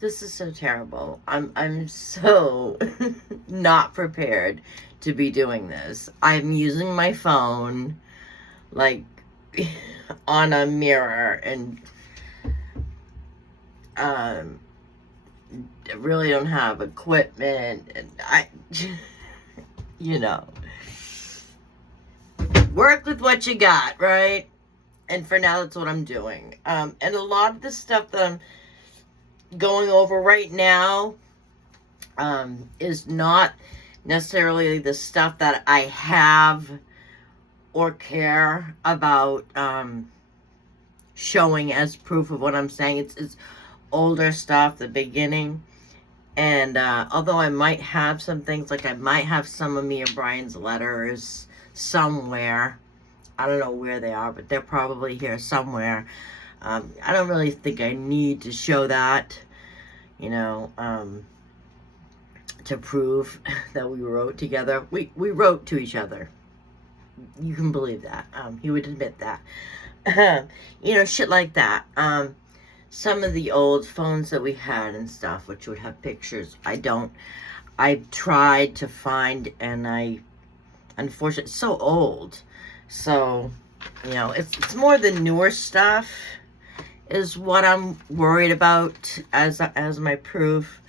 This is so terrible. I'm so not prepared to be doing this. I'm using my phone like on a mirror and um really don't have equipment and you know, work with what you got, right? And for now that's what I'm doing. And a lot of the stuff that I'm going over right now is not necessarily the stuff that I have or care about showing as proof of what I'm saying. It's older stuff, the beginning. And although I might have some things, like I might have some of Mia Bryan's letters somewhere. I don't know where they are, but they're probably here somewhere. I don't really think I need to show that, you know, to prove that we wrote together. We wrote to each other. You can believe that. He would admit that. You know, shit like that. Some of the old phones that we had and stuff, which would have pictures, I tried to find, and unfortunately, it's so old. So, you know, it's more the newer stuff is what I'm worried about as my proof.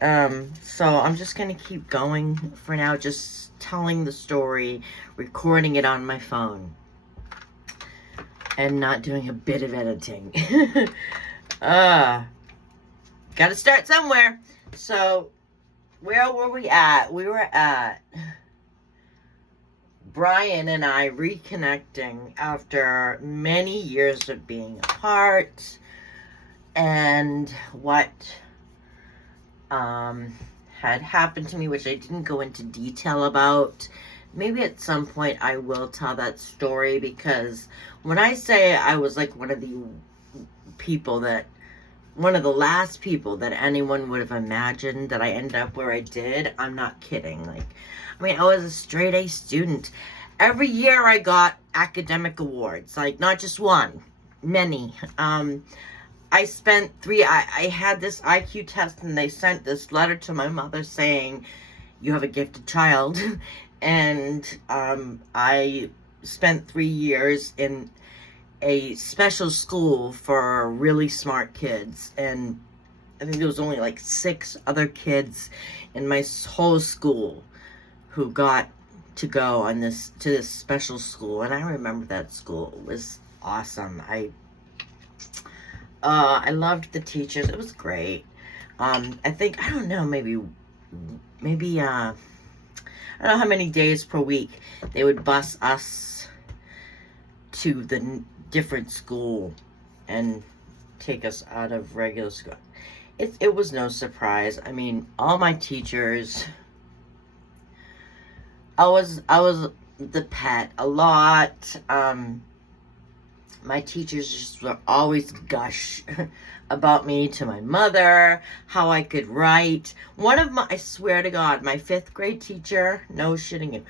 So I'm just gonna keep going for now, just telling the story, recording it on my phone, and not doing a bit of editing. Gotta start somewhere. So, where were we at? We were at Brian and I reconnecting after many years of being apart, and what had happened to me, which I didn't go into detail about. Maybe at some point I will tell that story, because when I say I was like one of the last people that anyone would have imagined that I ended up where I did, I'm not kidding. Like, I mean, I was a straight A student. Every year I got academic awards, like not just one, many. I spent I had this IQ test, and they sent this letter to my mother saying, you have a gifted child. And I spent 3 years in a special school for really smart kids. And I think there was only like 6 other kids in my whole school who got to go to this special school. And I remember that school. It was awesome. I loved the teachers. It was great. I think, I don't know, maybe I don't know how many days per week they would bus us to the different school and take us out of regular school. It was no surprise. I mean, all my teachers, I was the pet a lot. My teachers just would always gush about me to my mother, how I could write. I swear to God, my 5th grade teacher, no shitting you,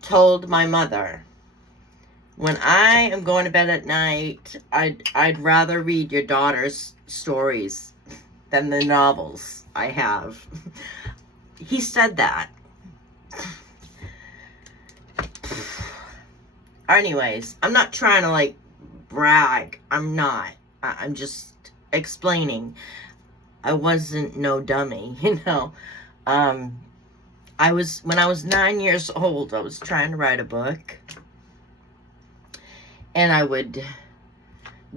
told my mother, when I am going to bed at night, I'd rather read your daughter's stories than the novels I have. He said that. Anyways, I'm not trying to like brag. I'm not. I'm just explaining. I wasn't no dummy, you know. When I was 9 years old, I was trying to write a book. And I would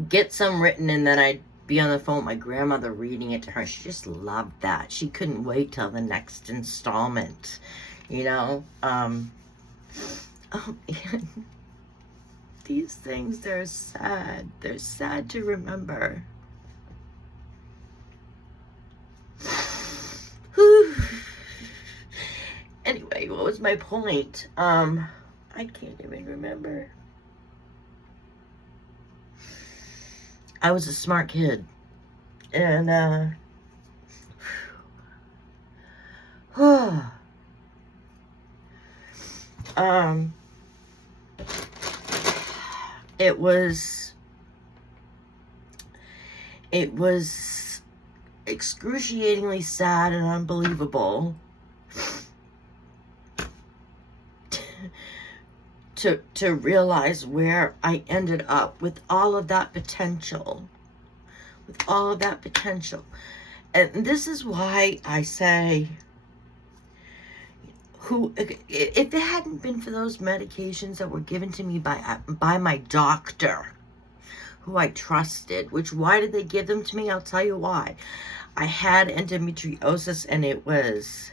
get some written, and then I'd be on the phone with my grandmother reading it to her. She just loved that. She couldn't wait till the next installment, you know. Oh, man. These things, they're sad. They're sad to remember. Anyway, what was my point? I can't even remember. I was a smart kid. And, it was excruciatingly sad and unbelievable to realize where I ended up with all of that potential. With all of that potential. And this is why I say, if it hadn't been for those medications that were given to me by my doctor, who I trusted, why did they give them to me? I'll tell you why. I had endometriosis, and it was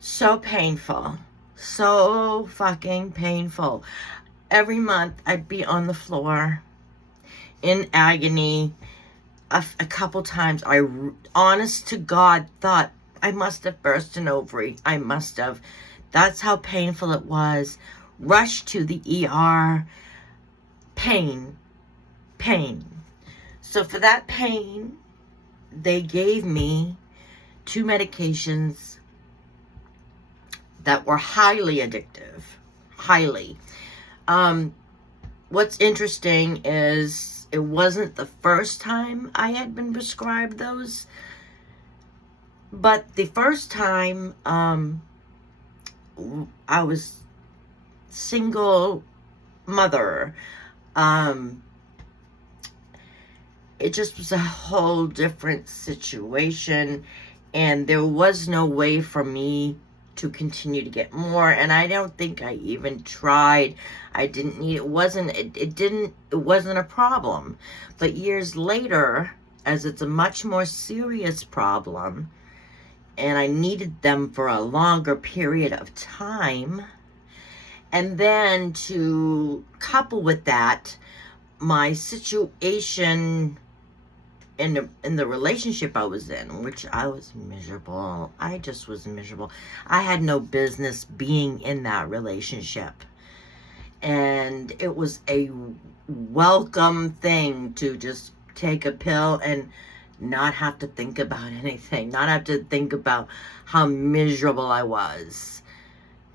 so painful. So fucking painful. Every month I'd be on the floor in agony. A couple times I, honest to God, thought I must have burst an ovary. I must have. That's how painful it was. Rushed to the ER. Pain. So for that pain, they gave me 2 medications that were highly addictive. Highly. What's interesting is it wasn't the first time I had been prescribed those. But the first time, I was single mother. It just was a whole different situation. And there was no way for me to continue to get more, and I don't think I even tried. I didn't need it. Wasn't a problem. But years later, as it's a much more serious problem, and I needed them for a longer period of time, and then to couple with that, my situation in the relationship I was in, which I was miserable. I just was miserable. I had no business being in that relationship. And it was a welcome thing to just take a pill and not have to think about anything. Not have to think about how miserable I was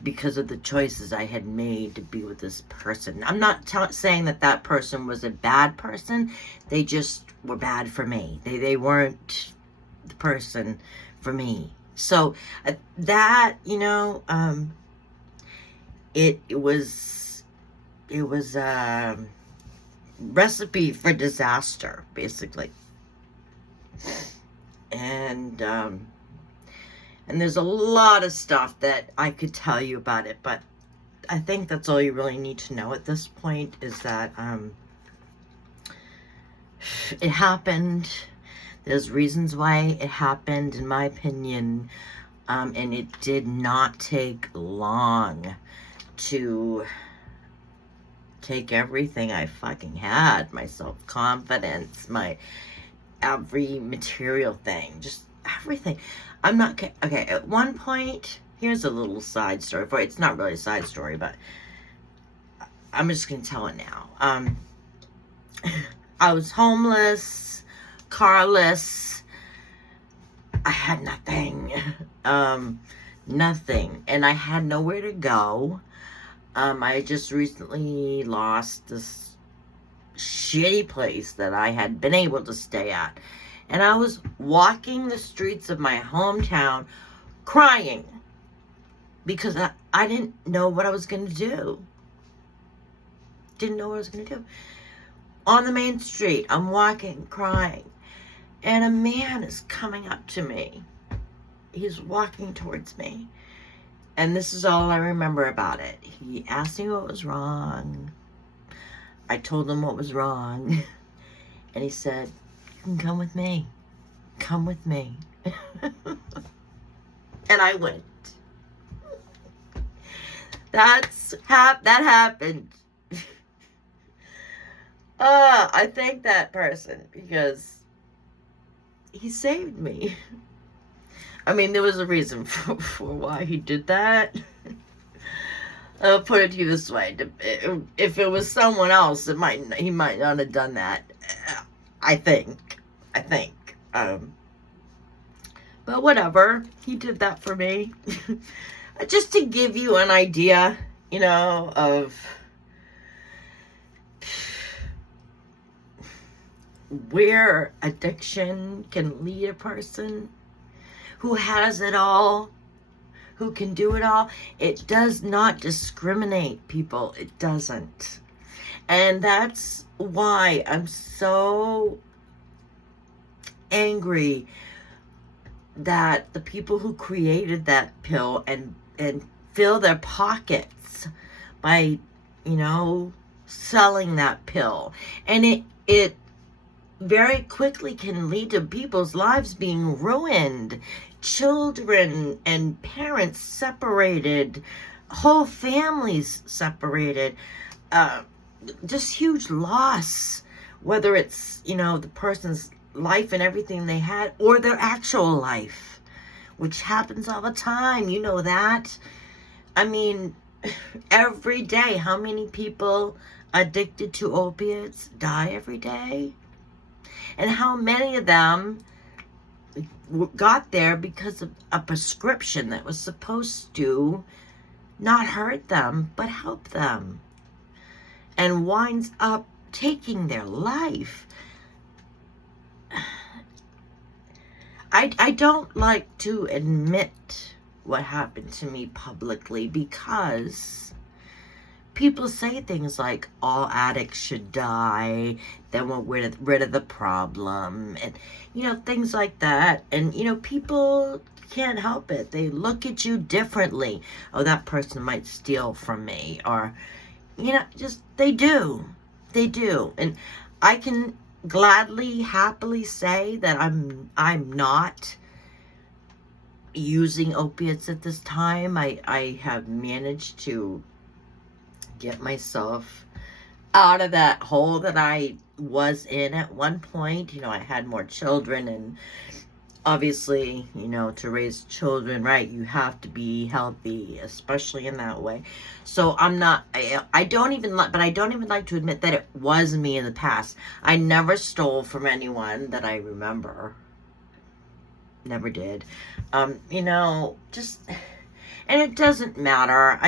because of the choices I had made to be with this person. I'm not saying that person was a bad person. They just were bad for me. They weren't the person for me. So that, it was a recipe for disaster, basically. And there's a lot of stuff that I could tell you about it, but I think that's all you really need to know at this point, is that it happened. There's reasons why it happened, in my opinion, and it did not take long to take everything I fucking had, my self-confidence, my every material thing, just everything. I'm not, okay, at one point, here's a little side story for you. It's not really a side story, but I'm just going to tell it now. I was homeless, carless. I had nothing. Nothing. And I had nowhere to go. I just recently lost this shitty place that I had been able to stay at. And I was walking the streets of my hometown crying because I didn't know what I was going to do. Didn't know what I was going to do. On the main street, I'm walking, crying, and a man is coming up to me. He's walking towards me. And this is all I remember about it. He asked me what was wrong. I told him what was wrong. And he said, "You can come with me. Come with me." And I went. That happened. I thank that person because he saved me. I mean, there was a reason for why he did that. I'll put it to you this way. If it was someone else, he might not have done that. I think. But whatever. He did that for me. Just to give you an idea, of where addiction can lead a person who has it all, who can do it all. It does not discriminate, people. It doesn't. And that's why I'm so angry that the people who created that pill and fill their pockets by, selling that pill. And it very quickly can lead to people's lives being ruined, children and parents separated, whole families separated, just huge loss, whether it's, the person's life and everything they had, or their actual life, which happens all the time. You know that. I mean, every day, how many people addicted to opiates die every day? And how many of them got there because of a prescription that was supposed to not hurt them, but help them, and winds up taking their life? I don't like to admit what happened to me publicly, because people say things like all addicts should die, then we're rid of the problem, and things like that. And people can't help it. They look at you differently. Oh, that person might steal from me, or just they do. And I can gladly, happily say that I'm not using opiates at this time. I have managed to get myself out of that hole that I was in at one point. I had more children, and obviously, to raise children, right, you have to be healthy, especially in that way. So I don't even like to admit that it was me in the past. I never stole from anyone that I remember. Never did. And it doesn't matter.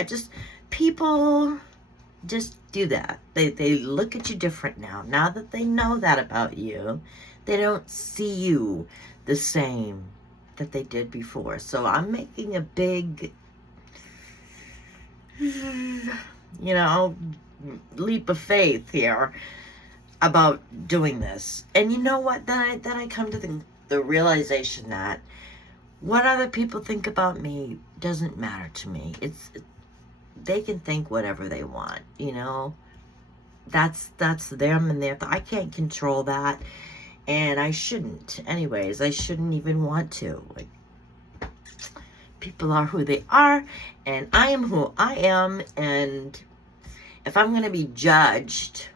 People just do that. They look at you different now. Now that they know that about you, they don't see you the same that they did before. So I'm making a big, leap of faith here about doing this. And you know what? Then I come to the realization that what other people think about me doesn't matter to me. They can think whatever they want, That's them and their. I can't control that. And I shouldn't. Anyways, I shouldn't even want to. People are who they are, and I am who I am. And if I'm going to be judged,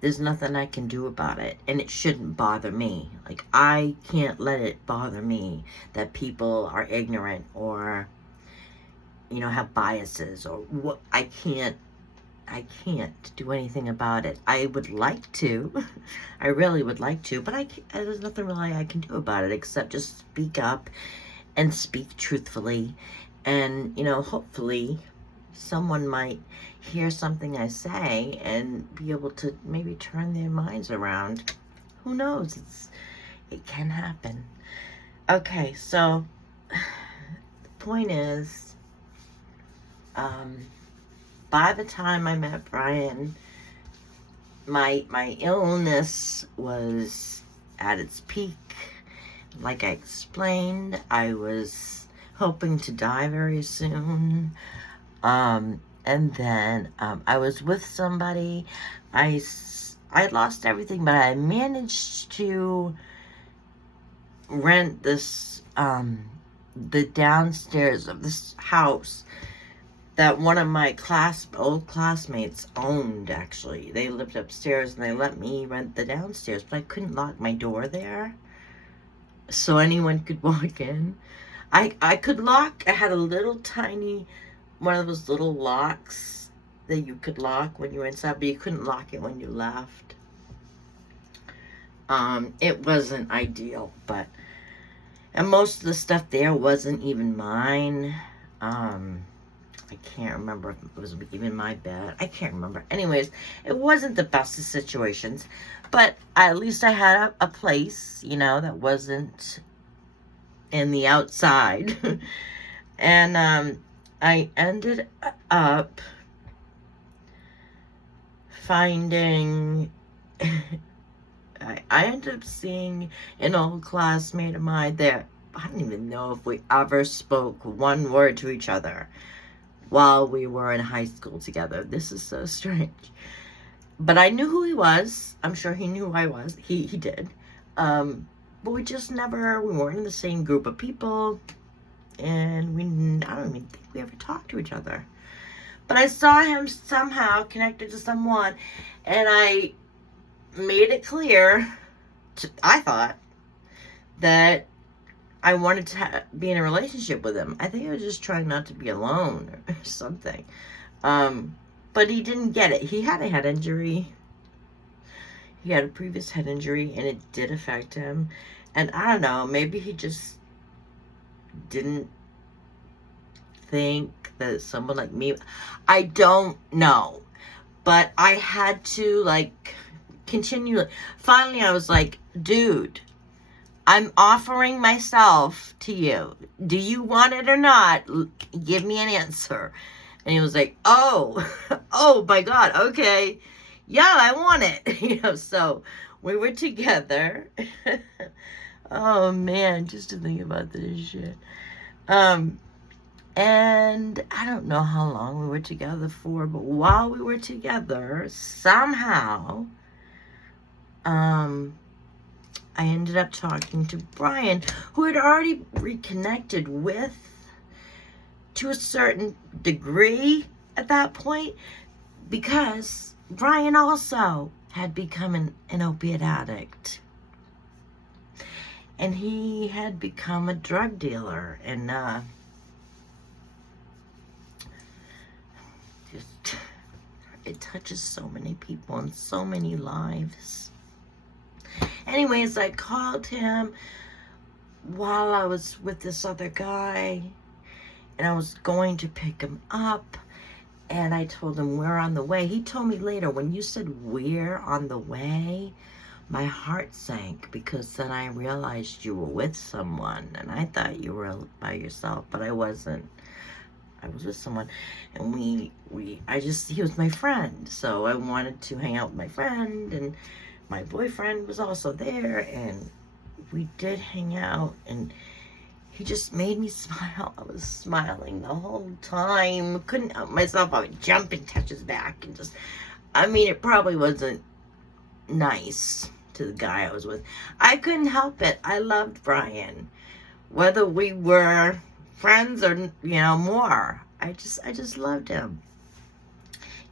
there's nothing I can do about it. And it shouldn't bother me. I can't let it bother me that people are ignorant or, have biases, or what. I can't do anything about it. I would like to. I really would like to, but there's nothing really I can do about it except just speak up and speak truthfully. And, hopefully someone might hear something I say and be able to maybe turn their minds around. Who knows? It can happen. Okay, so the point is, by the time I met Brian, my illness was at its peak. Like I explained, I was hoping to die very soon. And then I was with somebody. I lost everything, but I managed to rent this the downstairs of this house that one of my old classmates owned. Actually, they lived upstairs and they let me rent the downstairs, but I couldn't lock my door there so anyone could walk in. I could lock. I had a little tiny one of those little locks that you could lock when you were inside, but you couldn't lock it when you left. It wasn't ideal, and most of the stuff there wasn't even mine. I can't remember if it was even my bed. I can't remember. Anyways, it wasn't the best of situations, but at least I had a place, you know, that wasn't in the outside. And I ended up finding, I ended up seeing an old classmate of mine that I don't even know if we ever spoke one word to each other while we were in high school together. This is so strange. But I knew who he was. I'm sure he knew who I was. He did. But we just never, we weren't in the same group of people. And I don't even think we ever talked to each other. But I saw him somehow connected to someone. And I made it clear, I thought, that I wanted to be in a relationship with him. I think I was just trying not to be alone or something. But he didn't get it. He had a head injury. He had a previous head injury, and it did affect him. And I don't know, maybe he just didn't think that someone like me, I don't know. But I had to, like, continue. Finally, I was like, dude, I'm offering myself to you. Do you want it or not? Give me an answer. And he was like, oh, oh my God, okay. Yeah, I want it. You know, so we were together. Oh man, just to think about this shit. And I don't know how long we were together for, but while we were together, somehow, I ended up talking to Brian, who had already reconnected with, to a certain degree at that point, because Brian also had become an opiate addict. And he had become a drug dealer, and just, it touches so many people and so many lives. Anyways, I called him while I was with this other guy, and I was going to pick him up, and I told him we're on the way. He told me later, when you said we're on the way, my heart sank, because then I realized you were with someone, and I thought you were by yourself, but I wasn't. I was with someone, and he was my friend, so I wanted to hang out with my friend, and my boyfriend was also there, and we did hang out, and he just made me smile. I was smiling the whole time. Couldn't help myself. I would jump and touch his back, and just, I mean, it probably wasn't nice to the guy I was with. I couldn't help it. I loved Brian, whether we were friends or, you know, more. I just loved him.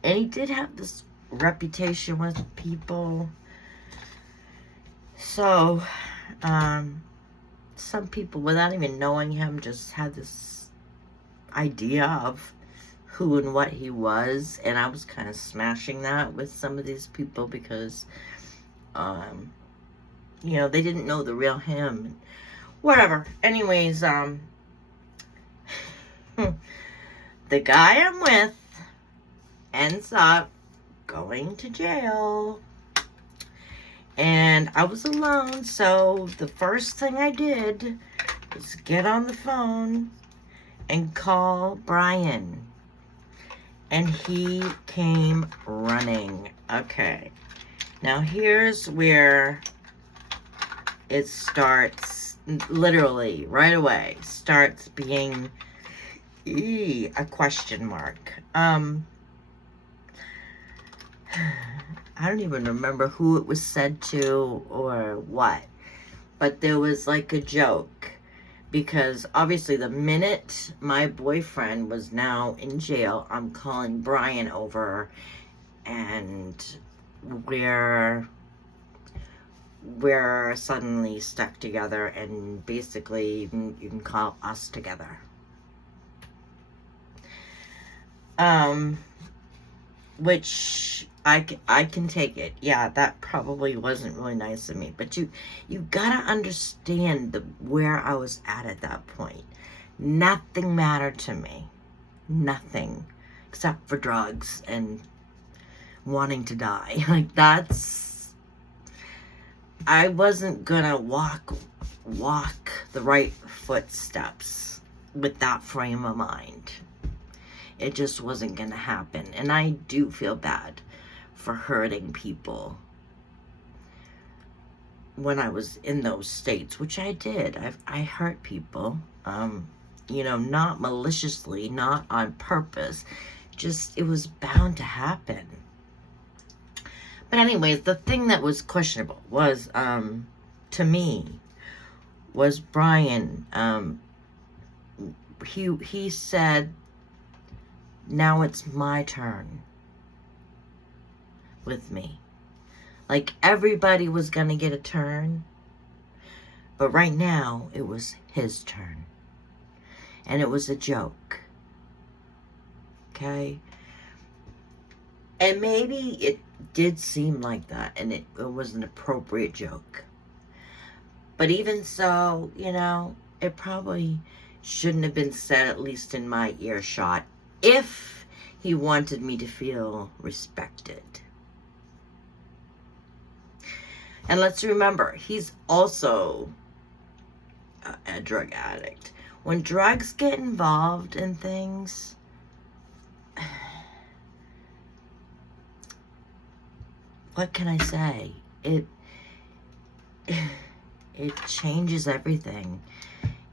And he did have this reputation with people. So, some people, without even knowing him, just had this idea of who and what he was, and I was kind of smashing that with some of these people because, you know, they didn't know the real him. Whatever. Anyways, the guy I'm with ends up going to jail. And I was alone, so the first thing I did was get on the phone and call Brian. And he came running. Okay. Now here's where it starts, literally, right away, starts being a question mark. I don't even remember who it was said to or what, but there was like a joke, because obviously the minute my boyfriend was now in jail, I'm calling Brian over, and we're suddenly stuck together, and basically you can call us together. Which I can take it. Yeah, that probably wasn't really nice of me. But you gotta understand where I was at that point. Nothing mattered to me. nothing except for drugs and wanting to die. Like, that's, I wasn't gonna walk the right footsteps with that frame of mind. It just wasn't gonna happen. And I do feel bad for hurting people when I was in those states, which I did. I hurt people, you know, not maliciously, not on purpose. Just, it was bound to happen. But anyways, the thing that was questionable was, to me, was Brian. He said, now it's my turn with me. Like, everybody was gonna get a turn, but right now it was his turn. And it was a joke. Okay? And maybe it did seem like that, and it was an appropriate joke. But even so, you know, it probably shouldn't have been said, at least in my earshot, if he wanted me to feel respected. And let's remember, he's also a drug addict. When drugs get involved in things, what can I say? It changes everything.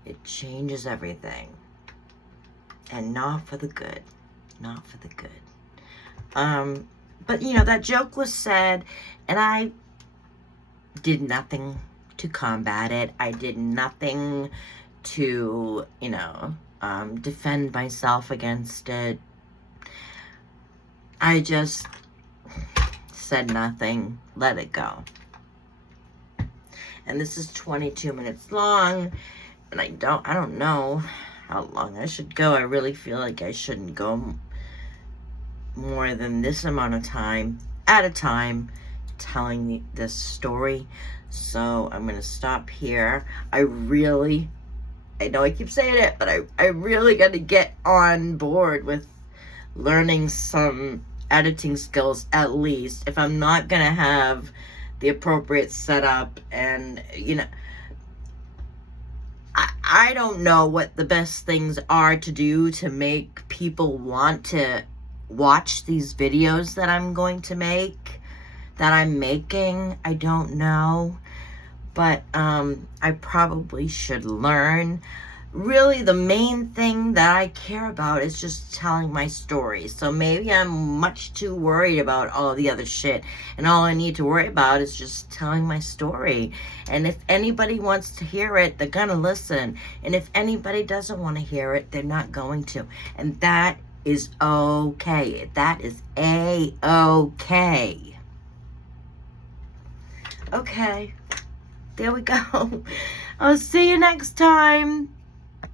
It changes everything. And not for the good. Not for the good. But, you know, that joke was said, and I did nothing to combat it. I did nothing to, you know, defend myself against it. I just said nothing, let it go. And this is 22 minutes long, and I don't know how long I should go. I really feel like I shouldn't go more than this amount of time at a time telling this story. So I'm gonna stop here. I know I keep saying it, but I really got to get on board with learning some editing skills, at least, if I'm not gonna have the appropriate setup. And, you know, I don't know what the best things are to do to make people want to watch these videos that I'm going to make, that I'm making. I don't know, but I probably should learn. Really, the main thing that I care about is just telling my story. So maybe I'm much too worried about all the other shit, and all I need to worry about is just telling my story. And if anybody wants to hear it, they're gonna listen. And if anybody doesn't want to hear it, they're not going to. And that is okay. That is A-okay. Okay. There we go. I'll see you next time.